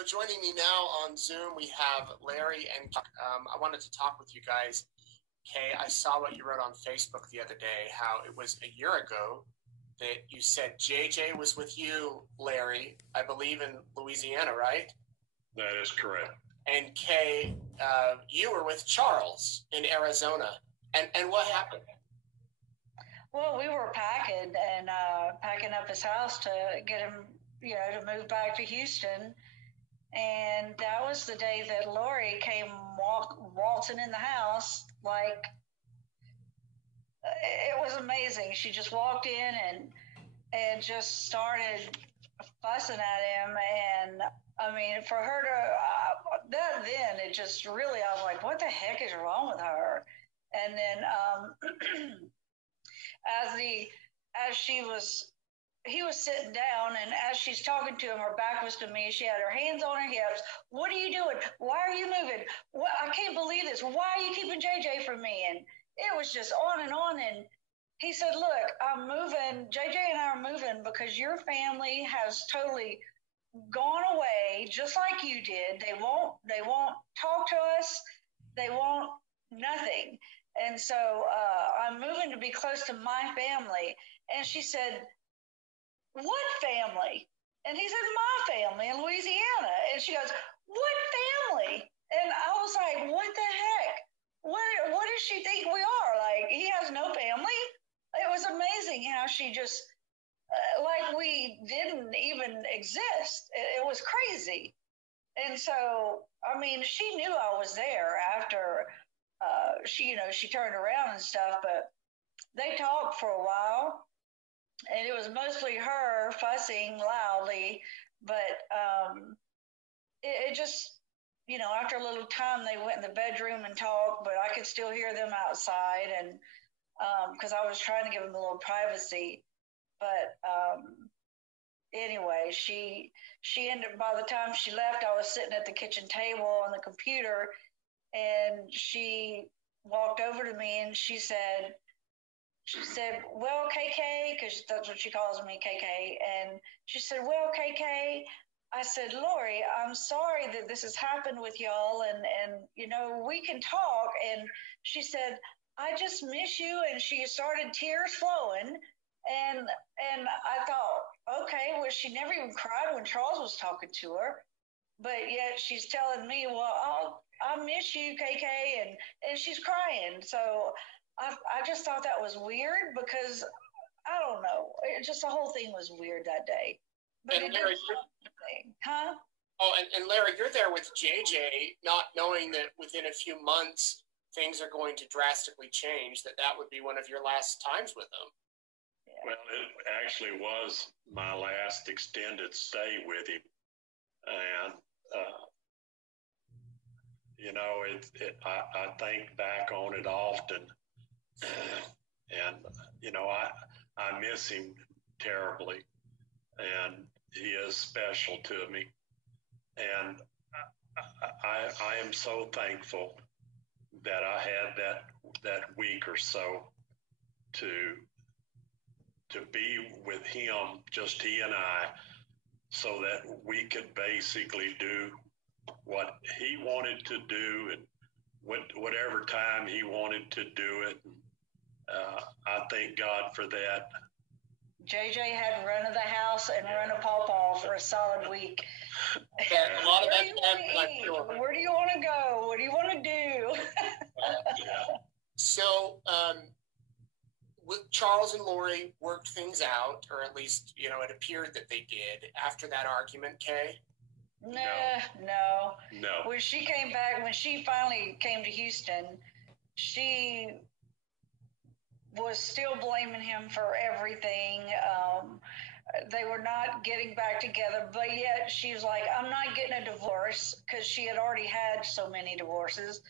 So joining me now on Zoom, we have Larry and I wanted to talk with you guys. Kay, I saw what you wrote on Facebook the other day, how it was a year ago that you said JJ was with you, Larry, I believe in Louisiana, right? That is correct. And Kay, you were with Charles in Arizona. And what happened? Well, we were packing up his house to get him, to move back to Houston. And that was the day that Lori came waltzing in the house. Like, it was amazing. She just walked in and just started fussing at him. And I mean, for her to, then it just really, I was like, what the heck is wrong with her? And then, he was sitting down, and as she's talking to him, her back was to me. She had her hands on her hips. What are you doing? Why are you moving? What? I can't believe this. Why are you keeping JJ from me? And it was just on and on. And he said, look, I'm moving. JJ and I are moving because your family has totally gone away just like you did. They won't talk to us. They won't nothing. And so I'm moving to be close to my family. And she said, what family? And he said, my family in Louisiana. And she goes, what family? And I was like, what the heck? What does she think we are? Like, he has no family? It was amazing how she just, like we didn't even exist. It was crazy. And so, I mean, she knew I was there after she turned around and stuff, but they talked for a while, and it was mostly her fussing loudly, but it just, after a little time, they went in the bedroom and talked, but I could still hear them outside, and because I was trying to give them a little privacy, but anyway, she ended, by the time she left, I was sitting at the kitchen table on the computer, and she walked over to me and she said, well, KK, because that's what she calls me, KK. And she said, well, KK, I said, Lori, I'm sorry that this has happened with y'all, and we can talk. And she said, I just miss you. And she started tears flowing. And I thought, okay, well, she never even cried when Charles was talking to her. But yet she's telling me, well, I miss you, KK, and she's crying. So I just thought that was weird because, I don't know, the whole thing was weird that day. But and Larry, huh? Oh, and Larry, you're there with JJ, not knowing that within a few months things are going to drastically change, that would be one of your last times with them. Yeah. Well, it actually was my last extended stay with him. And, I think back on it often, and, I miss him terribly, and he is special to me. And I am so thankful that I had that week or so to be with him, just he and I, so that we could basically do what he wanted to do and whatever time he wanted to do it. I thank God for that. JJ had run of the house and run a pawpaw for a solid week. Yeah, a lot of that happened, I'm sure. Where do you want to go? What do you want to do? Yeah. So, Charles and Lori worked things out, or at least, it appeared that they did after that argument, Kay? No. When she came back, when she finally came to Houston, she was still blaming him for everything. They were not getting back together, but yet she was like, I'm not getting a divorce, because she had already had so many divorces.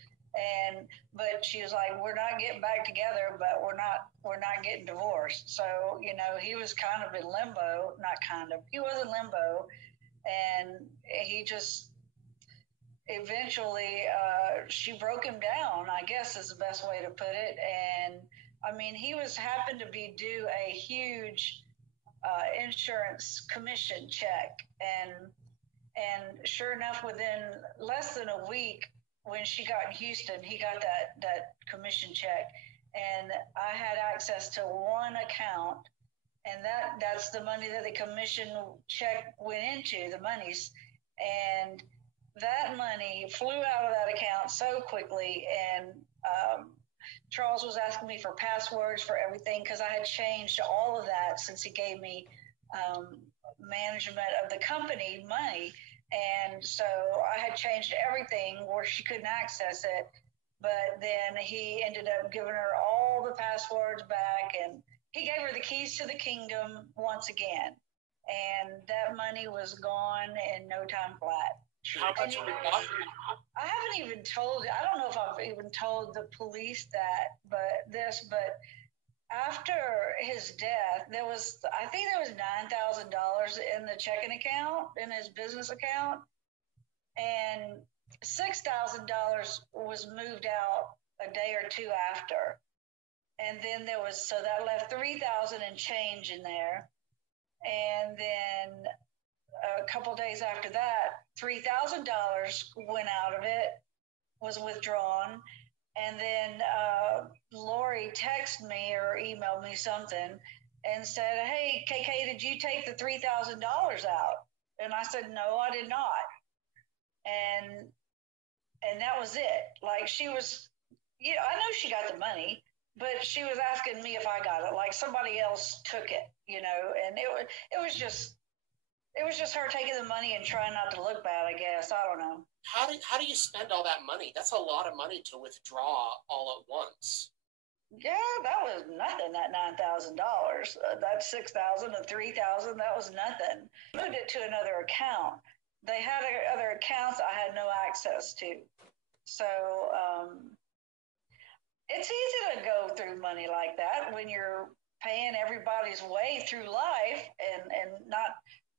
But she was like, we're not getting back together, but we're not getting divorced. So, he was kind of in limbo, he was in limbo. And he just eventually, she broke him down, I guess is the best way to put it. And I mean, he happened to be due a huge insurance commission check. And And sure enough, within less than a week, when she got in Houston, he got that commission check, and I had access to one account, and that's the money that the commission check went into, the monies, and that money flew out of that account so quickly. And Charles was asking me for passwords for everything because I had changed all of that since he gave me management of the company money. And so I had changed everything where she couldn't access it. But then he ended up giving her all the passwords back, and he gave her the keys to the kingdom once again. And that money was gone in no time flat. How much did it cost? I haven't even told, I don't know if I've even told the police that, but after his death, I think there was $9,000 in the checking account, in his business account, and $6,000 was moved out a day or two after. And then so that left 3,000 and change in there. And then a couple days after that, $3,000 went out of it, was withdrawn. And then Lori texted me or emailed me something and said, "Hey, KK, did you take the $3,000 out?" And I said, "No, I did not." And that was it. Like, she was, I know she got the money, but she was asking me if I got it, like somebody else took it, and it was just her taking the money and trying not to look bad, I guess. I don't know. How do you spend all that money? That's a lot of money to withdraw all at once. Yeah, that was nothing. That $9,000, that $6,000 and $3,000, that was nothing. Moved it to another account. They had other accounts I had no access to. So it's easy to go through money like that when you're paying everybody's way through life, and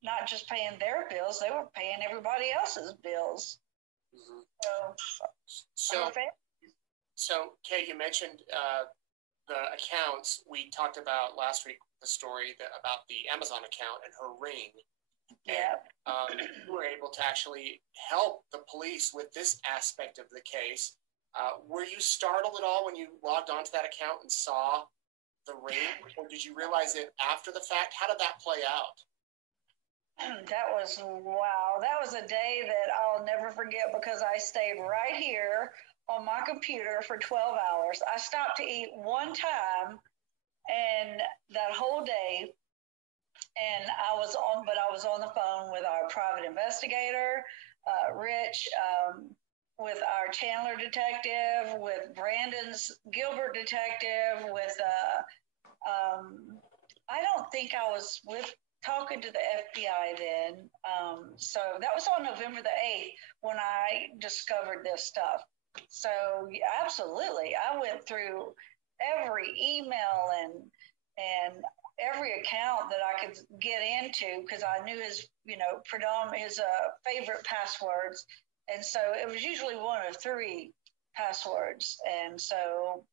not just paying their bills, they were paying everybody else's bills. Mm-hmm. So Kay, you mentioned the accounts. We talked about last week the story about the Amazon account and her ring. Yeah. And you were able to actually help the police with this aspect of the case. Were you startled at all when you logged onto that account and saw the ring, or did you realize it after the fact? How did that play out? That was, wow. That was a day that I'll never forget because I stayed right here on my computer for 12 hours. I stopped to eat one time, and that whole day, and I was on the phone with our private investigator, Rich, with our Chandler detective, with Brandon's Gilbert detective, with I don't think I was talking to the FBI then. So that was on November the 8th when I discovered this stuff. So yeah, absolutely, I went through every email and every account that I could get into because I knew his favorite passwords, and so it was usually one of three passwords, and so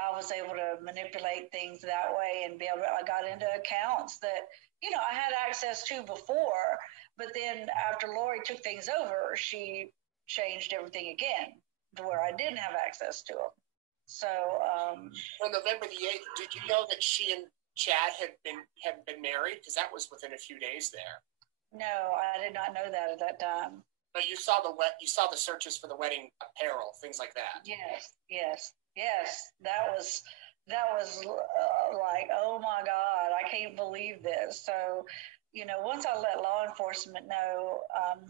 I was able to manipulate things that way and I got into accounts that I had access to before, but then after Lori took things over, she changed everything again to where I didn't have access to them. So on November the 8th, did you know that she and Chad had been married? Because that was within a few days there. No, I did not know that at that time. But you saw the searches for the wedding apparel, things like that. Yes. That was like, oh my God, I can't believe this. So, once I let law enforcement know,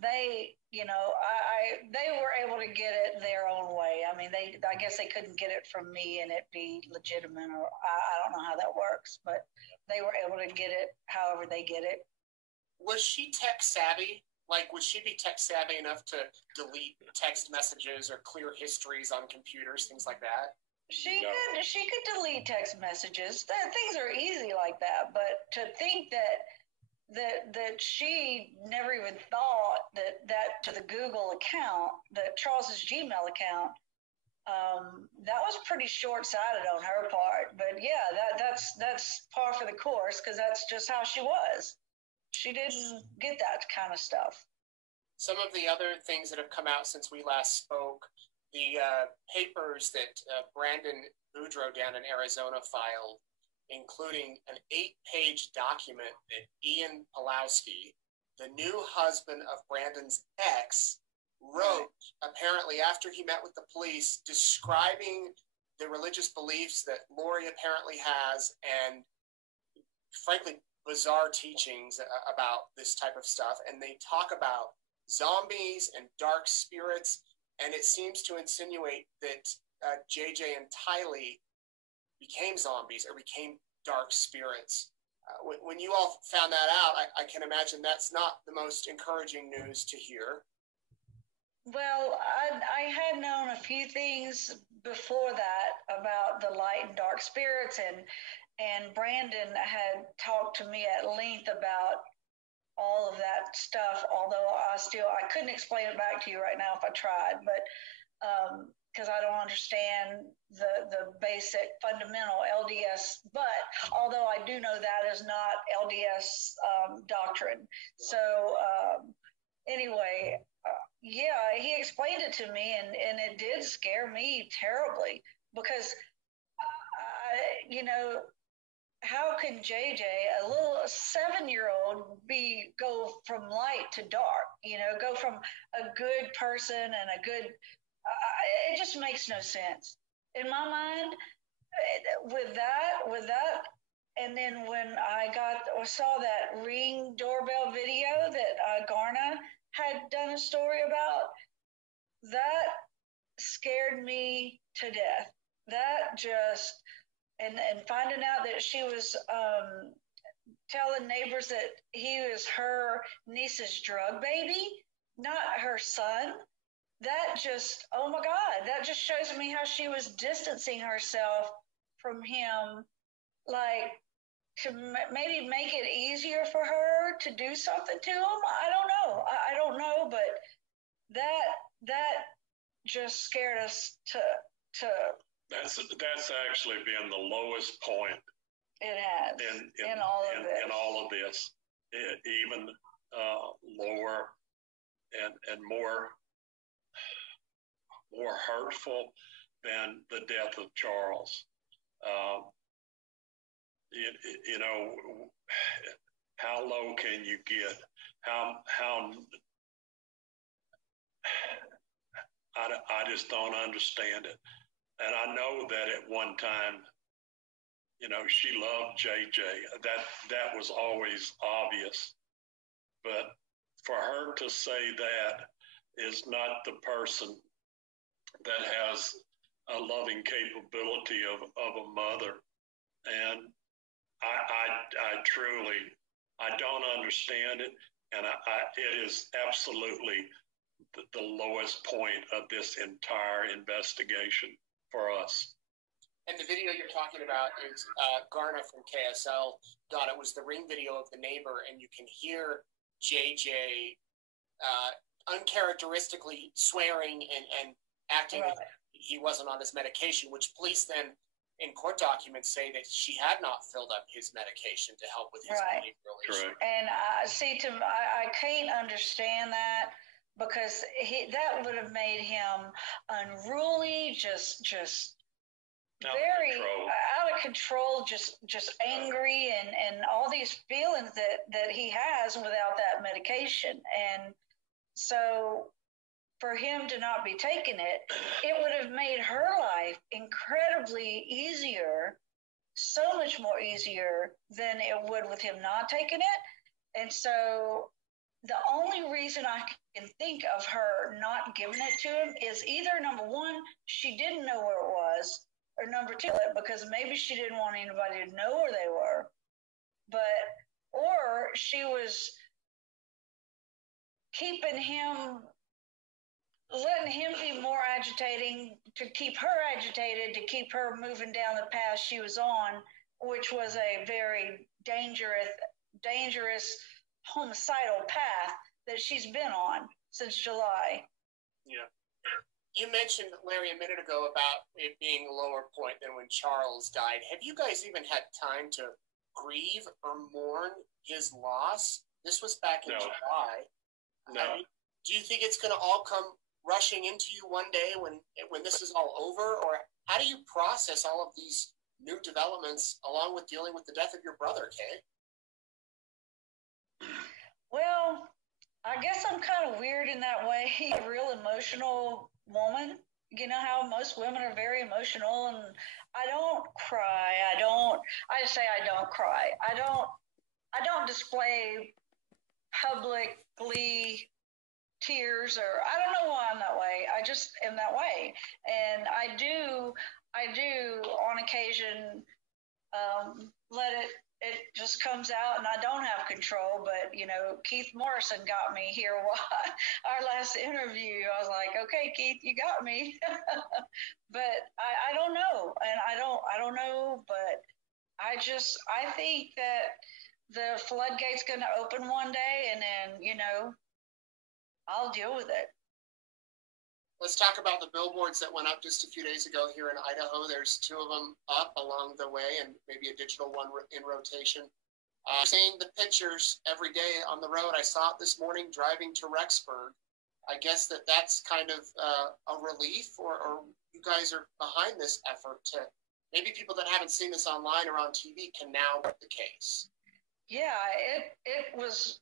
they were able to get it their own way. I mean, I guess they couldn't get it from me and it be legitimate, or I don't know how that works, but they were able to get it however they get it. Was she tech savvy? Like, would she be tech savvy enough to delete text messages or clear histories on computers, things like that? She could delete text messages. Things are easy like that. But to think that she never even thought that to the Google account, that Charles's Gmail account, that was pretty short-sighted on her part. But yeah, that's par for the course because that's just how she was. She didn't get that kind of stuff. Some of the other things that have come out since we last spoke, the papers that Brandon Boudreaux down in Arizona filed, including an 8-page document that Ian Pawlowski, the new husband of Brandon's ex, wrote apparently after he met with the police, describing the religious beliefs that Lori apparently has, and frankly bizarre teachings about this type of stuff. And they talk about zombies and dark spirits, and it seems to insinuate that JJ and Tylee became zombies or became dark spirits. When you all found that out, I can imagine that's not the most encouraging news to hear. Well, I had known a few things before that about the light and dark spirits, and Brandon had talked to me at length about all of that stuff, although I couldn't explain it back to you right now if I tried, but because I don't understand the basic fundamental LDS, but although I do know that is not LDS doctrine. So anyway, yeah, he explained it to me, and it did scare me terribly, because how can JJ, a little 7-year-old, go from light to dark? Go from a good person and a good. It just makes no sense in my mind. With that, and then when I saw that Ring doorbell video that Garna had done a story about, that scared me to death. That just. And finding out that she was telling neighbors that he was her niece's drug baby, not her son. That just, oh my God, that just shows me how she was distancing herself from him, like to maybe make it easier for her to do something to him. I don't know, but that just scared us to. That's actually been the lowest point. It has in all of this. Even lower and more hurtful than the death of Charles. How low can you get? How I just don't understand it. And I know that at one time, she loved JJ. That was always obvious. But for her to say that is not the person that has a loving capability of a mother. And I truly, I don't understand it. And it is absolutely the lowest point of this entire investigation for us. And the video you're talking about is Garna from KSL got it. Was the Ring video of the neighbor, and you can hear JJ uncharacteristically swearing and acting like he wasn't on his medication, which police then in court documents say that she had not filled up his medication to help with his behavioral issues. And I can't understand that, because that would have made him unruly, just very out of control, just angry, and all these feelings that he has without that medication. And so for him to not be taking it would have made her life incredibly easier, so much more easier than it would with him not taking it. And so the only reason I can think of her not giving it to him is either, number one, she didn't know where it was, or number two, because maybe she didn't want anybody to know where they were, or she was letting him be more agitating to keep her agitated, to keep her moving down the path she was on, which was a very dangerous homicidal path that she's been on since July. Yeah. You mentioned, Larry, a minute ago about it being a lower point than when Charles died. Have you guys even had time to grieve or mourn his loss? This was back in No. July. No. I mean, do you think it's going to all come rushing into you one day when this is all over? Or how do you process all of these new developments along with dealing with the death of your brother, Kay? Well, I guess I'm kind of weird in that way. A real emotional woman. You know how most women are very emotional, and I don't cry. I say I don't cry. I don't display publicly tears, or I don't know why I'm that way. I just am that way. And I do on occasion let it just comes out, and I don't have control. But Keith Morrison got me here while our last interview. I was like, okay, Keith, you got me. But I don't know, and I don't know, but I think that the floodgate's going to open one day, and then I'll deal with it. Let's talk about the billboards that went up just a few days ago here in Idaho. There's 2 of them up along the way and maybe a digital one in rotation. Seeing the pictures every day on the road. I saw it this morning driving to Rexburg. I guess that's kind of a relief, or you guys are behind this effort to maybe people that haven't seen this online or on TV can now get the case. Yeah, it was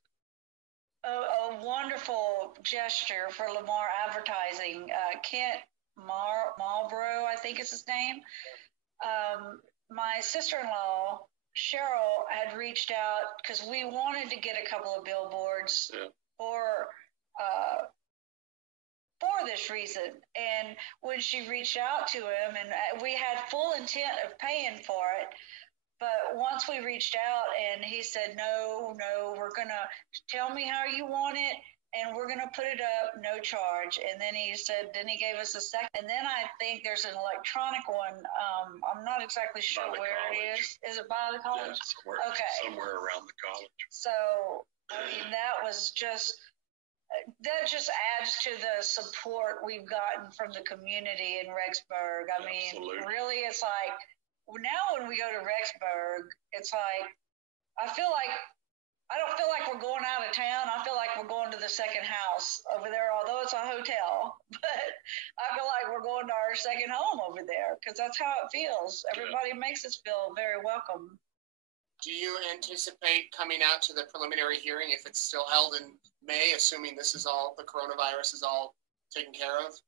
a wonderful gesture for Lamar Advertising. Kent Marlborough, I think is his name. My sister-in-law, Cheryl, had reached out because we wanted to get a couple of billboards for this reason. And when she reached out to him, and we had full intent of paying for it, but once we reached out and he said, no, we're going to tell me how you want it, and we're going to put it up, no charge. And then he gave us a second. And then I think there's an electronic one. I'm not exactly sure where it is. Is it by the college? Yeah, somewhere around the college. So, I mean, that just adds to the support we've gotten from the community in Rexburg. I mean, really, it's like, now when we go to Rexburg, it's like I don't feel like we're going out of town. I feel like we're going to the second house over there, although it's a hotel. But I feel like we're going to our second home over there because that's how it feels. Everybody makes us feel very welcome. Do you anticipate coming out to the preliminary hearing if it's still held in May, assuming the coronavirus is all taken care of?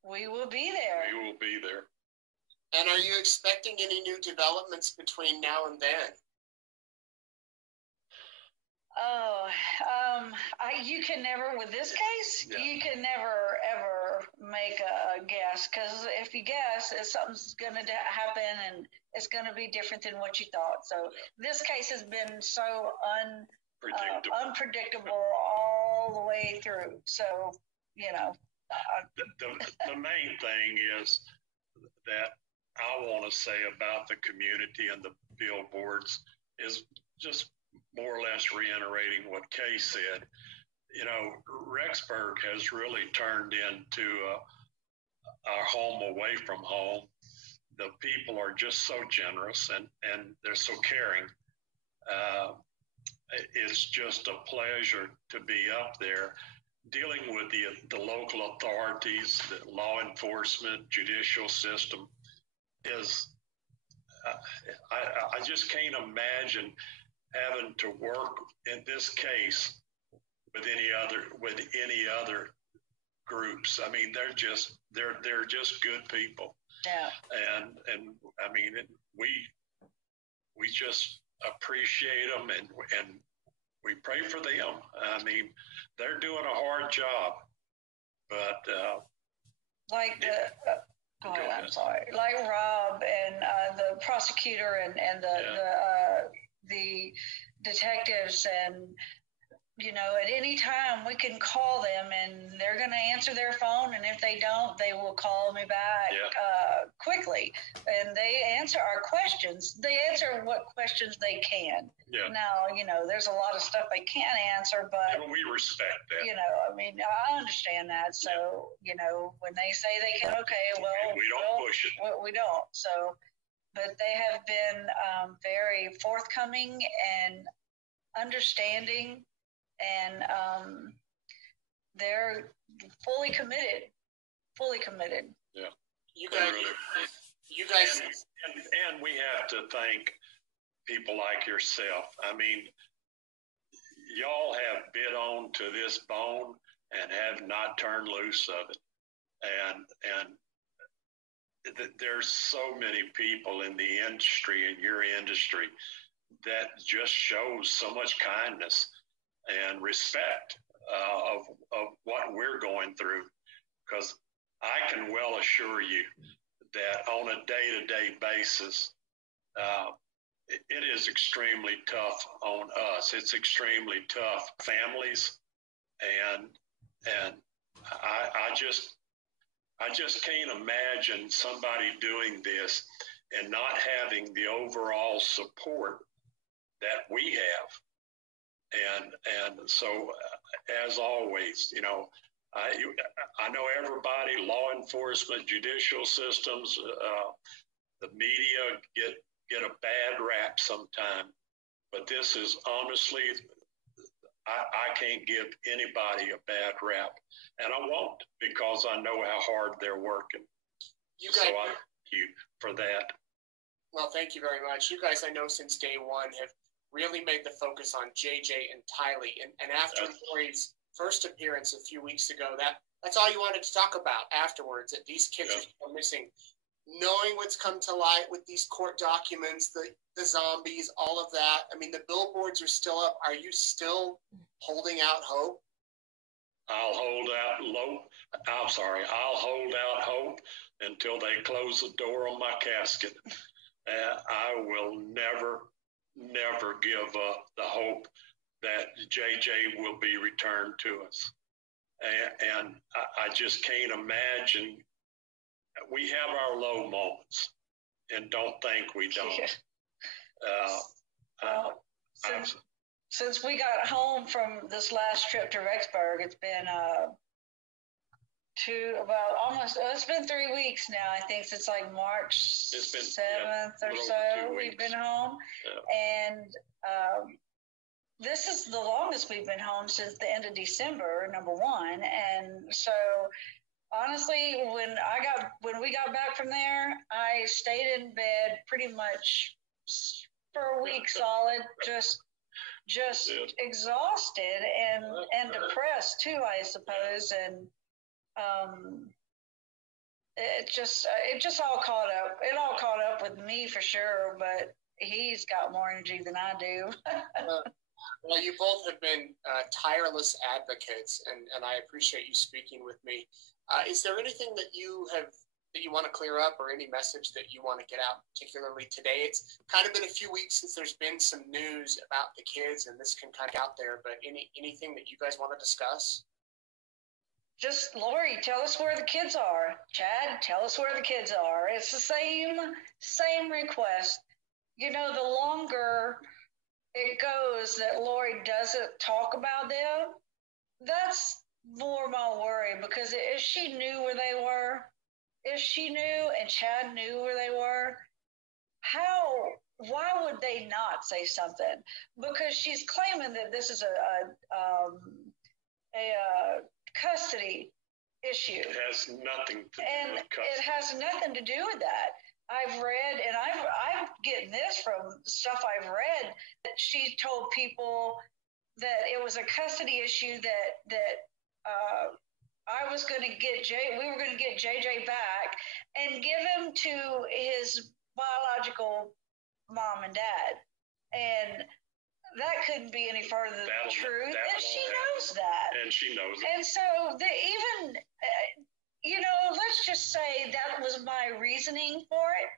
We will be there. We will be there. And are you expecting any new developments between now and then? Oh, you can never, with this case, you can never, ever make a guess. Because if you guess, something's going to happen and it's going to be different than what you thought. So this case has been so unpredictable all the way through. So, The main thing is that I want to say about the community and the billboards is just more or less reiterating what Kay said. Rexburg has really turned into our home away from home. The people are just so generous and they're so caring. It's just a pleasure to be up there dealing with the local authorities, the law enforcement, judicial system. I just can't imagine having to work in this case with any other groups. I mean, they're just good people. Yeah. And I mean, we just appreciate them and we pray for them. I mean, they're doing a hard job, but I'm sorry. Like Rob and the prosecutor and the detectives, and at any time we can call them and they're going to answer their phone, and if they don't, they will call me back quickly, and they answer our questions. They answer what questions they can. Yeah. Now, there's a lot of stuff they can't answer, but we respect that. I mean, I understand that. So, when they say they can, okay, well, we don't push it. We don't. So, but they have been very forthcoming and understanding and they're fully committed. Yeah. You guys, and we have to thank people like yourself. I mean, y'all have bit on to this bone and have not turned loose of it. And there's so many people in the industry, in your industry, that just shows so much kindness and respect of what we're going through. Because I can well assure you that on a day-to-day basis, it is extremely tough on us. It's extremely tough families, and I just can't imagine somebody doing this and not having the overall support that we have. And so, as always, you know, I know everybody, law enforcement, judicial systems, the media get a bad rap sometime, but this is honestly, I can't give anybody a bad rap, and I won't, because I know how hard they're working. you guys, So I thank you for that. well, thank you very much. You guys, I know since day one, have really made the focus on JJ and Tylee, and after Lori's first appearance a few weeks ago, that's all you wanted to talk about afterwards, that these kids are still missing. Knowing what's come to light with these court documents, the zombies, all of that. I mean, the billboards are still up. Are you still holding out hope? I'll hold out hope until they close the door on my casket. I will never give up the hope that JJ will be returned to us. And I just can't imagine. We have our low moments, and don't think we don't. Since we got home from this last trip to Rexburg, it's been it's been 3 weeks now, I think, since like March 7th or so we've been home. Yeah. And this is the longest we've been home since the end of December, number one. And so honestly, when we got back from there, I stayed in bed pretty much for a week solid, just exhausted and depressed too, I suppose. And it just all caught up. It all caught up with me for sure, but he's got more energy than I do. Well, you both have been tireless advocates, and I appreciate you speaking with me. Is there anything that you want to clear up, or any message that you want to get out, particularly today? It's kind of been a few weeks since there's been some news about the kids, and this can kind of out there, but anything that you guys want to discuss? Just, Lori, tell us where the kids are. Chad, tell us where the kids are. It's the same request. You know, the longer it goes that Lori doesn't talk about them, that's more my worry, because if she knew where they were, if she knew and Chad knew where they were, why would they not say something? Because she's claiming that this is a custody issue. It has nothing to do with custody. It has nothing to do with that. I've read, and I'm getting this from stuff I've read, that she told people that it was a custody issue, that we were going to get JJ back and give him to his biological mom and dad. And that couldn't be any further than the truth. And she knows that. And she knows it. And so let's just say that was my reasoning for it.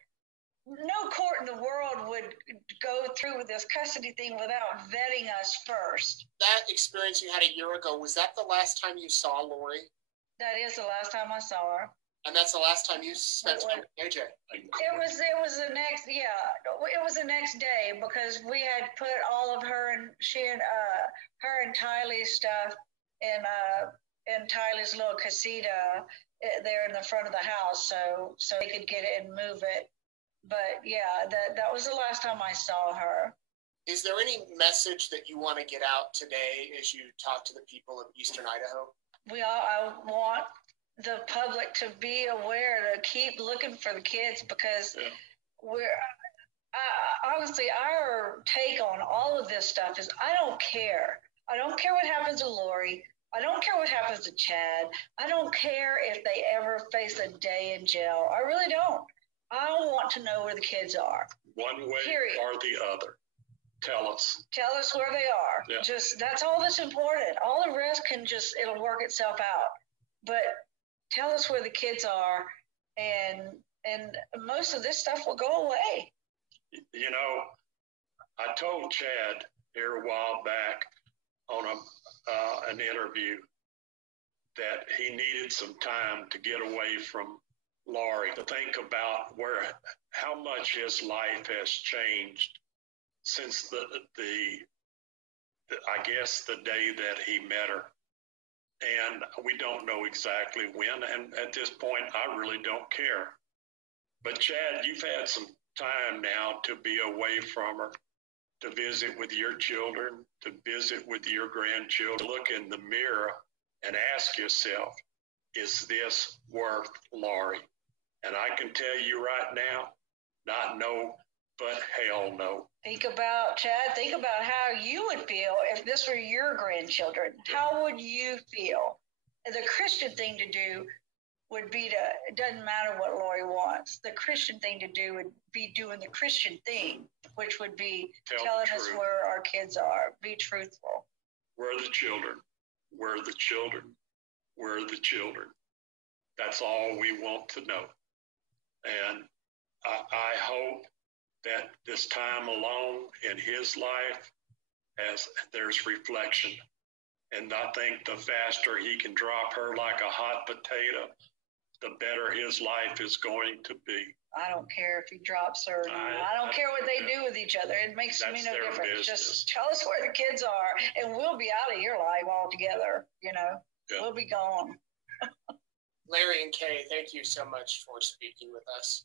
No court in the world would go through with this custody thing without vetting us first. That experience you had a year ago, was that the last time you saw Lori? That is the last time I saw her. And that's the last time you spent time with AJ? It was the next day, because we had put all of her and Tylee's stuff in Tylee's little casita there in the front of the house, so they could get it and move it. But yeah, that was the last time I saw her. Is there any message that you want to get out today as you talk to the people of Eastern Idaho? I want the public to be aware, to keep looking for the kids, because honestly, our take on all of this stuff is I don't care. I don't care what happens to Lori. I don't care what happens to Chad. I don't care if they ever face a day in jail. I really don't. I want to know where the kids are. One way Period. or the other. Tell us. Tell us where they are. Yeah. Just, that's all that's important. All the rest it'll work itself out. But tell us where the kids are, and most of this stuff will go away. You know, I told Chad here a while back on an interview that he needed some time to get away from Laurie, to think about how much his life has changed since I guess the day that he met her. And we don't know exactly when, and at this point, I really don't care. But Chad, you've had some time now to be away from her, to visit with your children, to visit with your grandchildren. Look in the mirror and ask yourself, is this worth Laurie? And I can tell you right now, not no, but hell no. Think about, Chad, think about how you would feel if this were your grandchildren. How would you feel? The Christian thing to do would be it doesn't matter what Lori wants. The Christian thing to do would be doing the Christian thing, which would be telling us where our kids are. Be truthful. Where are the children? Where are the children? Where are the children? That's all we want to know. And I hope that this time alone in his life, as there's reflection. And I think the faster he can drop her like a hot potato, the better his life is going to be. I don't care if he drops her. I don't care what they do with each other. It makes me no difference. Just tell us where the kids are, and we'll be out of your life altogether. You know, we'll be gone. Larry and Kay, thank you so much for speaking with us.